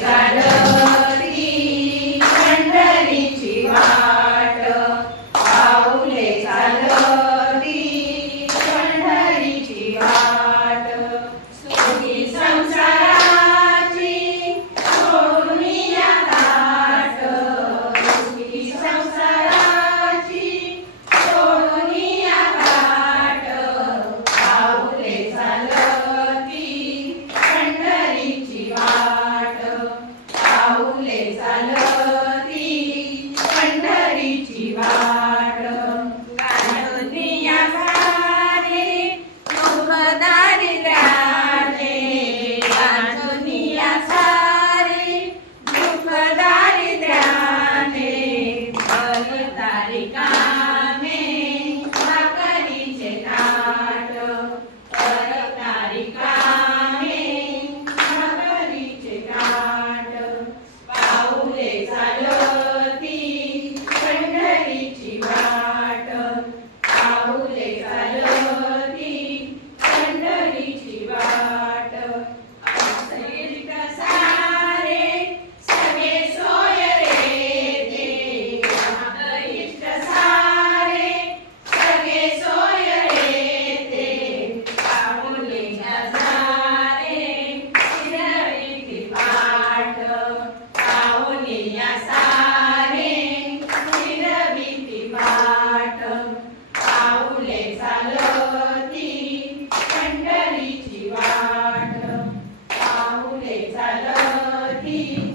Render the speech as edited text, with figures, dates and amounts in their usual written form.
चालती पंढरीची वाट, पाऊले चालती पंढरीची वाट, सुखी संसाराची सोडून या ताट, सुखी संसाराची सोडून या ताट, पाऊले चालती पंढरीची वाट, पाऊले चालती पंढरीची वाट, काढूनिया सारे दुःख दारिद्र्याचे, काढूनिया सारे दुःख दारिद्र्याचे, भरतारी कामे भाकरीचे ताट, भरतारी कामे भाकरीचे ताट, पाऊले चालती पंढरीची वाट, पाऊले चालती पंढरीची वाट, असेल सारे सगळे सोय रे इष्ट सारे सगळे सोय रे पाऊले सारे शिरविती पाठ, पाऊले सारे शिरविती पाठ, पाऊले चालती पंढरीची वाट, पाऊले चालती